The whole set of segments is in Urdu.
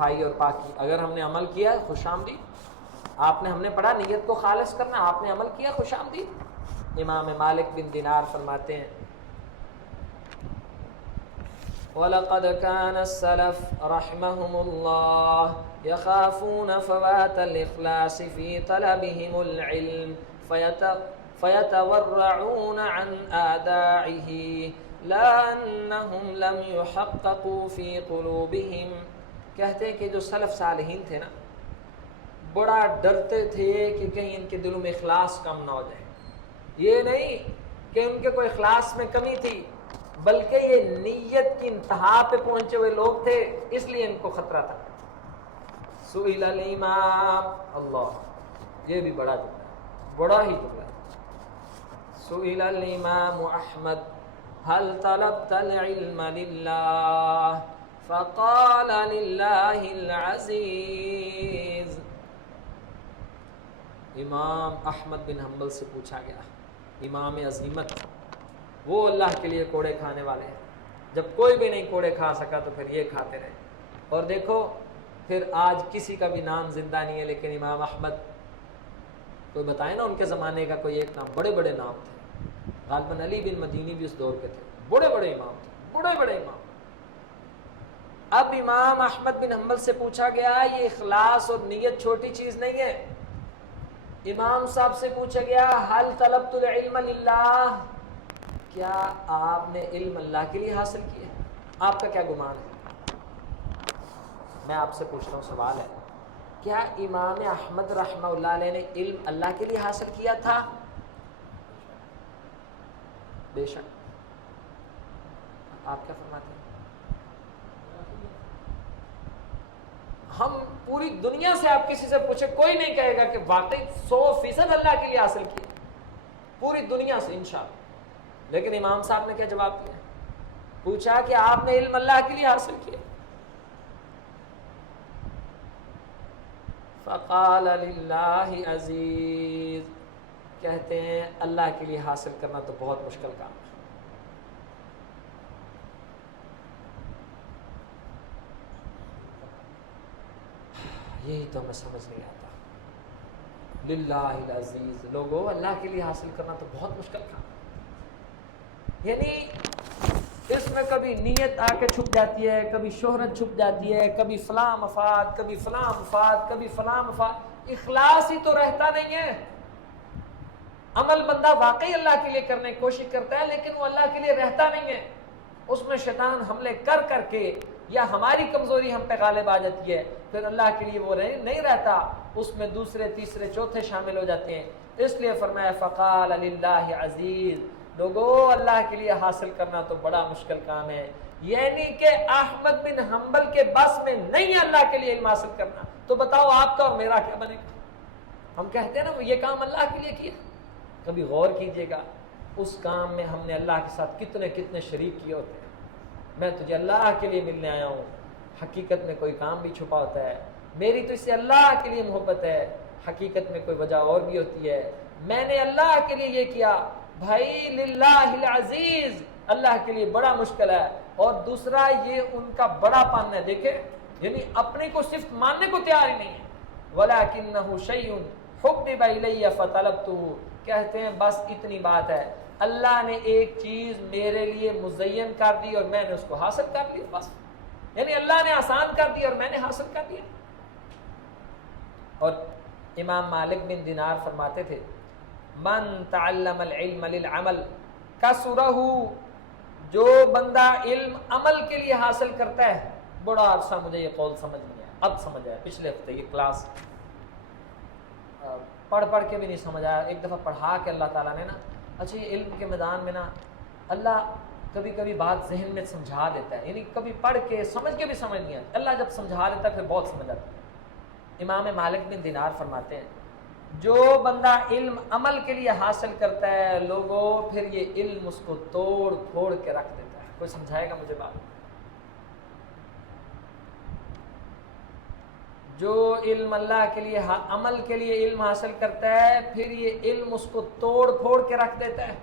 بھائی اور پاکی. اگر ہم نے عمل کیا خوش آمدید. آپ نے ہم نے پڑھا نیت کو خالص کرنا, آپ نے عمل کیا خوش آمدید. امام مالک بن دینار فرماتے ہیں وَلَقَدْ كَانَ السَّلَفُ رَحْمَهُمُ اللَّهُ يَخَافُونَ فَوَاتَ الْإِخْلَاصِ فِي طَلَبِهِمُ الْعِلْمِ فَيَتَوَرَّعُونَ عَنْ آدَاعِهِ لَا أَنَّهُمْ لَمْ يُحَقَّقُوا فِي قُلُوبِهِمْ. کہتے ہیں کہ جو سلف صالحین تھے نا, بڑا ڈرتے تھے کہ کہیں ان کے دلوں میں اخلاص کم نہ ہو جائے. یہ نہیں کہ ان کے کوئی اخلاص میں کمی تھی, بلکہ یہ نیت کی انتہا پہ پہنچے ہوئے لوگ تھے, اس لیے ان کو خطرہ تھا. سئل الامام, اللہ, یہ بھی بڑا جملہ ہے, بڑا ہی جملہ ہے. سئل الامام احمد هل طلبت العلم للہ فقال للہ العزیز. امام احمد بن حنبل سے پوچھا گیا, امام عظیمت, وہ اللہ کے لیے کوڑے کھانے والے ہیں. جب کوئی بھی نہیں کوڑے کھا سکا تو پھر یہ کھاتے رہے. اور دیکھو پھر آج کسی کا بھی نام زندہ نہیں ہے, لیکن امام احمد, کوئی بتائے نا ان کے زمانے کا کوئی ایک نام. بڑے بڑے نام تھے, غالباً علی بن مدینی بھی اس دور کے تھے. بڑے بڑے امام تھے, بڑے بڑے امام. اب امام احمد بن حنبل سے پوچھا گیا, یہ اخلاص اور نیت چھوٹی چیز نہیں ہے. امام صاحب سے پوچھا گیا حل طلبت العلم للہ, کیا آپ نے علم اللہ کے لیے حاصل کیا؟ آپ کا کیا گمان ہے؟ میں آپ سے پوچھ رہا ہوں, سوال ہے, کیا امام احمد رحمہ اللہ علیہ نے علم اللہ کے لیے حاصل کیا تھا؟ بے شک. آپ کیا فرماتے ہیں؟ ہم پوری دنیا سے آپ کسی سے پوچھے, کوئی نہیں کہے گا کہ واقعی 100% اللہ کے لیے حاصل کیا, پوری دنیا سے انشاءاللہ. لیکن امام صاحب نے کیا جواب دیا؟ پوچھا کہ آپ نے علم اللہ کے لیے حاصل کیا؟ فقال للہ عزیز, کہتے ہیں اللہ کے لیے حاصل کرنا تو بہت مشکل کام ہے. یہی تو ہمیں سمجھ نہیں آتا. للہ العزیز, لوگوں اللہ کے لیے حاصل کرنا تو بہت مشکل کام. یعنی اس میں کبھی نیت آ کے چھپ جاتی ہے, کبھی شہرت چھپ جاتی ہے, کبھی فلاں مفاد, کبھی فلاں مفاد, کبھی فلاں مفاد. اخلاص ہی تو رہتا نہیں ہے. عمل بندہ واقعی اللہ کے لیے کرنے کی کوشش کرتا ہے, لیکن وہ اللہ کے لیے رہتا نہیں ہے. اس میں شیطان حملے کر کر کے, یا ہماری کمزوری ہم پہ غالب آ جاتی ہے, پھر اللہ کے لیے وہ نہیں رہتا, اس میں دوسرے تیسرے چوتھے شامل ہو جاتے ہیں. اس لیے فرمایا فقال للہ عزیز, لوگوں اللہ کے لیے حاصل کرنا تو بڑا مشکل کام ہے. یعنی کہ احمد بن حنبل کے بس میں نہیں ہے اللہ کے لیے علم حاصل کرنا, تو بتاؤ آپ کا اور میرا کیا بنے گا؟ ہم کہتے ہیں نا یہ کام اللہ کے لیے کیا. کبھی غور کیجئے گا, اس کام میں ہم نے اللہ کے ساتھ کتنے کتنے شریک کیے ہوتے ہیں. میں تجھے اللہ کے لیے ملنے آیا ہوں, حقیقت میں کوئی کام بھی چھپا ہوتا ہے. میری تو اس سے اللہ کے لیے محبت ہے, حقیقت میں کوئی وجہ اور بھی ہوتی ہے. میں نے اللہ کے لیے یہ کیا, بھائی للہ العزیز, اللہ کے لیے بڑا مشکل ہے. اور دوسرا یہ ان کا بڑا پن ہے, دیکھیں, یعنی اپنے کو صرف ماننے کو تیار ہی نہیں ہے. وَلَكِنَّهُ شَيْءٌ حُبِّبَ إِلَيَّ فَطَلَبْتُهُ, کہتے ہیں بس اتنی بات ہے, اللہ نے ایک چیز میرے لیے مزین کر دی اور میں نے اس کو حاصل کر لیا, بس. یعنی اللہ نے آسان کر دیا اور میں نے حاصل کر دیا. اور امام مالک بن دینار فرماتے تھے من تعلم العلم للعمل کسرہ, جو بندہ علم عمل کے لیے حاصل کرتا ہے. بڑا عرصہ مجھے یہ قول سمجھ نہیں آیا, اب سمجھ آیا. پچھلے ہفتے یہ کلاس پڑھ کے بھی نہیں سمجھ آیا. ایک دفعہ پڑھا کے اللہ تعالیٰ نے نا, اچھا یہ علم کے میدان میں نا اللہ کبھی کبھی بات ذہن میں سمجھا دیتا ہے, یعنی کبھی پڑھ کے سمجھ کے بھی سمجھ نہیں آتی, اللہ جب سمجھا دیتا ہے پھر بہت سمجھ آتی ہے. امام مالک بن دینار فرماتے ہیں جو بندہ علم عمل کے لیے حاصل کرتا ہے, لوگوں پھر یہ علم اس کو توڑ پھوڑ کے رکھ دیتا ہے. کوئی سمجھائے گا مجھے بات؟ جو علم اللہ کے لیے عمل کے لیے علم حاصل کرتا ہے, پھر یہ علم اس کو توڑ پھوڑ کے رکھ دیتا ہے.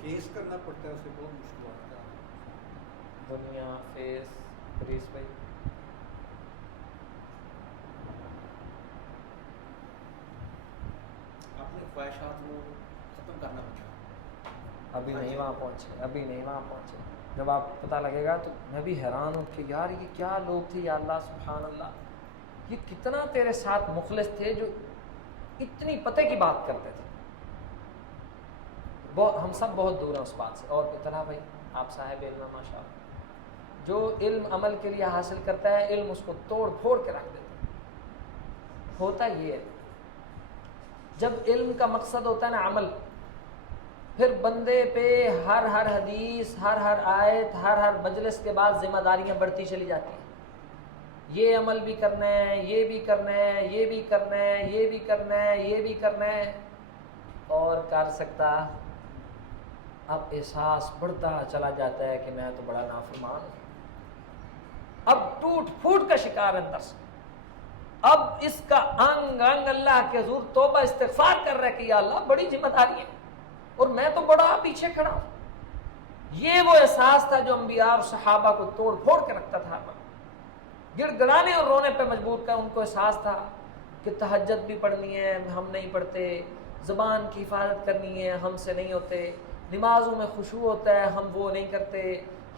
فیس کرنا پڑتا ہے, اسے بہت مشکل ہوتا ہے. دنیا فیس ریس بھائی اپنے خواہشات کو ختم کرنا پڑتا. ابھی نہیں وہاں پہنچے. جب آپ پتہ لگے گا تو میں بھی حیران ہوں کہ یار یہ کیا لوگ تھے یا اللہ سبحان اللہ, یہ کتنا تیرے ساتھ مخلص تھے جو اتنی پتے کی بات کرتے تھے. ہم سب بہت دور ہیں اس بات سے. اور اتنا بھائی آپ صاحب علم ماشاء اللہ, جو علم عمل کے لیے حاصل کرتا ہے علم اس کو توڑ پھوڑ کے رکھ دیتا ہے. ہوتا یہ ہے جب علم کا مقصد ہوتا ہے نا عمل, پھر بندے پہ ہر حدیث, ہر آیت, ہر مجلس کے بعد ذمہ داریاں بڑھتی چلی جاتی ہیں. یہ عمل بھی کرنا ہے, یہ بھی کرنا ہے, یہ بھی کرنا ہے, یہ بھی کرنا ہے, یہ بھی کرنا ہے, اور کر سکتا. اب احساس بڑھتا چلا جاتا ہے کہ میں تو بڑا نافرمان ہوں. اب ٹوٹ پھوٹ کا شکار اندر سے. اب اس کا انگ اللہ کے حضور توبہ استغفار کر رہا ہے کہ یا اللہ بڑی ذمہ داری ہے اور میں تو بڑا پیچھے کھڑا ہوں. یہ وہ احساس تھا جو انبیاء اور صحابہ کو توڑ پھوڑ کے رکھتا تھا. گڑ گڑانے اور رونے پہ مجبور کا ان کو احساس تھا کہ تہجد بھی پڑھنی ہے, ہم نہیں پڑھتے. زبان کی حفاظت کرنی ہے, ہم سے نہیں ہوتے. نمازوں میں خشوع ہوتا ہے, ہم وہ نہیں کرتے.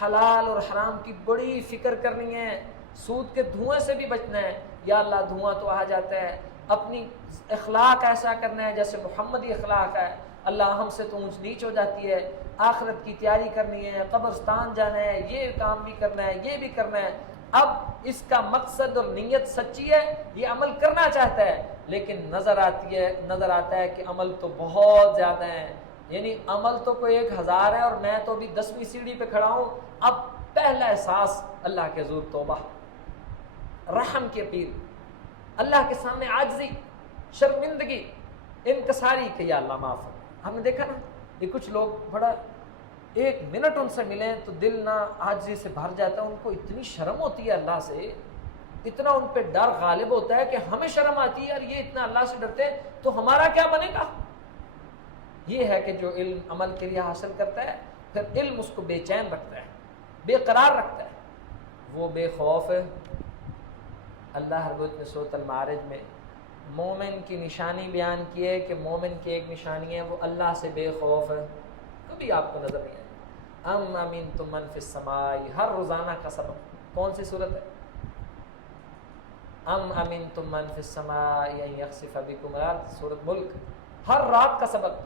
حلال اور حرام کی بڑی فکر کرنی ہے. سود کے دھوئیں سے بھی بچنا ہے. یا اللہ دھواں تو آ جاتا ہے. اپنی اخلاق ایسا کرنا ہے جیسے محمدی اخلاق ہے. اللہ ہم سے تو اونچ نیچ ہو جاتی ہے. آخرت کی تیاری کرنی ہے, قبرستان جانا ہے, یہ کام بھی کرنا ہے, یہ بھی کرنا ہے. اب اس کا مقصد اور نیت سچی ہے, یہ عمل کرنا چاہتا ہے, لیکن نظر آتا ہے کہ عمل تو بہت زیادہ ہے. یعنی عمل تو کوئی 1000 ہے اور میں تو ابھی 10ویں سیڑھی پہ کھڑا ہوں. اب پہلا احساس اللہ کے حضور توبہ, رحم کی اپیل, اللہ کے سامنے عاجزی, شرمندگی, انکساری کہ یا اللہ معاف کر. ہم نے دیکھا نا یہ کچھ لوگ بڑا 1 منٹ ان سے ملیں تو دل نہ عاجزی سے بھر جاتا ہے. ان کو اتنی شرم ہوتی ہے اللہ سے, اتنا ان پہ ڈر غالب ہوتا ہے کہ ہمیں شرم آتی ہے, اور یہ اتنا اللہ سے ڈرتے ہیں تو ہمارا کیا بنے گا. یہ ہے کہ جو علم عمل کے لیے حاصل کرتا ہے پھر علم اس کو بے چین رکھتا ہے, بے قرار رکھتا ہے, وہ بے خوف ہے. اللہ رب العزت نے سورۃ المعارج میں مومن کی نشانی بیان کی ہے کہ مومن کی ایک نشانی ہے وہ اللہ سے بے خوف ہے. کبھی آپ کو نظر نہیں آئے. ام امنتم من فی السماء, ہر روزانہ کا سبق کون سی صورت ہے؟ ام امنتم من فی السماء ان یخسف بکم الارض, سورۃ ملک. ہر رات کا سبق.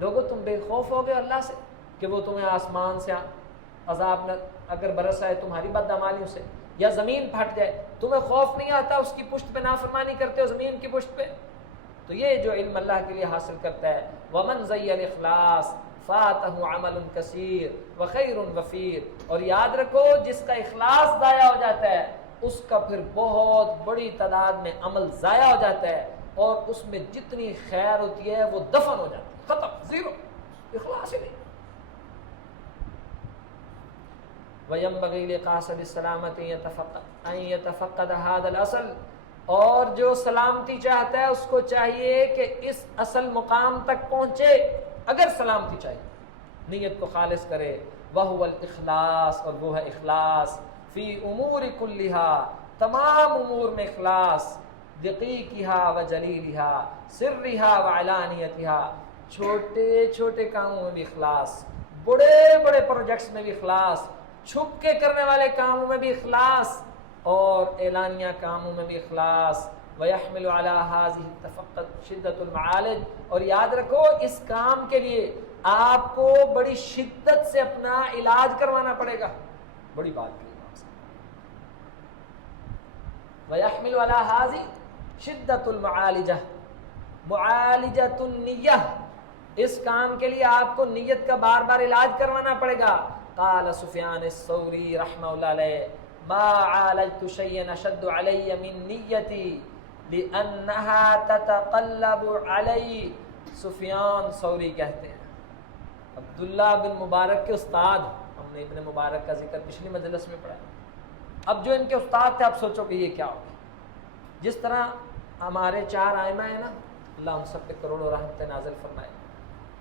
لوگو تم بے خوف ہو گئے اللہ سے کہ وہ تمہیں آسمان سے عذاب اگر برس آئے تمہاری بدعمالیوں سے, یا زمین پھٹ جائے, تمہیں خوف نہیں آتا اس کی پشت پہ نافرمانی کرتے ہو زمین کی پشت پہ. تو یہ جو علم اللہ کے لیے حاصل کرتا ہے, ومن زی الاخلاص فاتہ عمل کثیر وخیر وفیر. اور یاد رکھو جس کا اخلاص ضائع ہو جاتا ہے اس کا پھر بہت بڑی تعداد میں عمل ضائع ہو جاتا ہے, اور اس میں جتنی خیر ہوتی ہے وہ دفن ہو جاتی ہے, ختم, زیرو, اخلاص ہی نہیں. وَيَنبَغِي لِقَاصِدِ السَّلَامَةِ أَن يَتَفَقَّدَ هَذَا الْأَصْلَ, اور جو سلامتی چاہتا ہے اس کو چاہیے کہ اس اصل مقام تک پہنچے. اگر سلامتی چاہیے نیت کو خالص کرے. وَهُوَ الْإِخْلَاص, اور وہ ہے اخلاص. فی امور کلھا, تمام امور میں اخلاص. دقیقھا وجلیلھا, سرھا وعلانیتھا, چھوٹے چھوٹے کاموں میں بھی اخلاص, بڑے بڑے پروجیکٹس میں بھی اخلاص, چھپ کے کرنے والے کاموں میں بھی اخلاص, اور اعلانیہ کاموں میں بھی اخلاص. وَيَحْمِلُ عَلَى هَذِهِ التَّفَقُّدِ شِدَّةُ الْمَعَالِجِ, اور یاد رکھو اس کام کے لیے آپ کو بڑی شدت سے اپنا علاج کروانا پڑے گا. بڑی بات کی وَيَحْمِلُ عَلَى هَذِهِ شِدَّةُ الْمُعَالِجَةِ مُعَالِجَةُ النِّيَّةِ, اس کام کے لیے آپ کو نیت کا بار بار علاج کروانا پڑے گا. قال سفیان الثوری رحمہ اللہ علیہ ما عالجت شيئا اشد علي من نیتی لانها تتقلب علی. سفیان ثوری کہتے ہیں, عبداللہ بن مبارک کے استاد, ہم نے ابن مبارک کا ذکر پچھلی مجلس میں پڑھا. اب جو ان کے استاد تھے, اب سوچو کہ یہ کیا ہوگا. جس طرح ہمارے 4 ائمہ ہیں نا, اللہ ان سب پہ کروڑوں رحمتیں نازل فرمائے.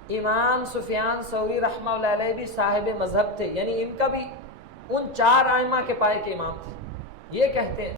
امام سفیان ثوری رحمہ اللہ علیہ بھی صاحب مذہب تھے, یعنی ان کا بھی ان 4 آئمہ کے پائے کے امام تھے. یہ کہتے ہیں